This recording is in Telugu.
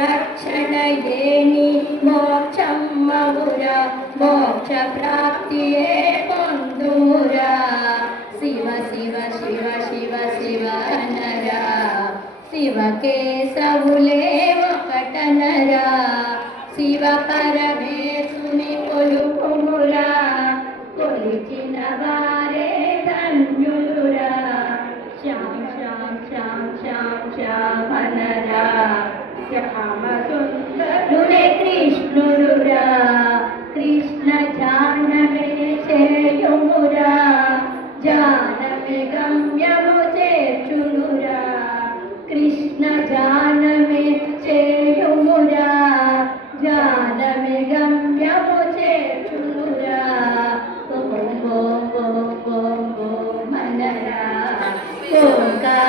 రక్షణయే నీ మోక్షమ్మవురా మోక్ష ప్రాప్తియే పొందురా శివ శివ శివ శివ శివ అనరా శివ కేశవులే ఒకటనరా శివ పరమేశుని కొలుపుమురా కొలిచిన వారే ధన్యులురా శ్యాం శ్యాం శ్యాం శ్యాం శ్యామనరా శ్యామ సుందరుడే కృష్ణుడురా కృష్ణ జానమే చేయుమురా జానమే గమ్యము చేర్చునురా కృష్ణ జానమే చేయుమురా జానమే గమ్యము చేర్చునురా ఓం ఓం ఓం ఓం ఓం మనరా ఓంకార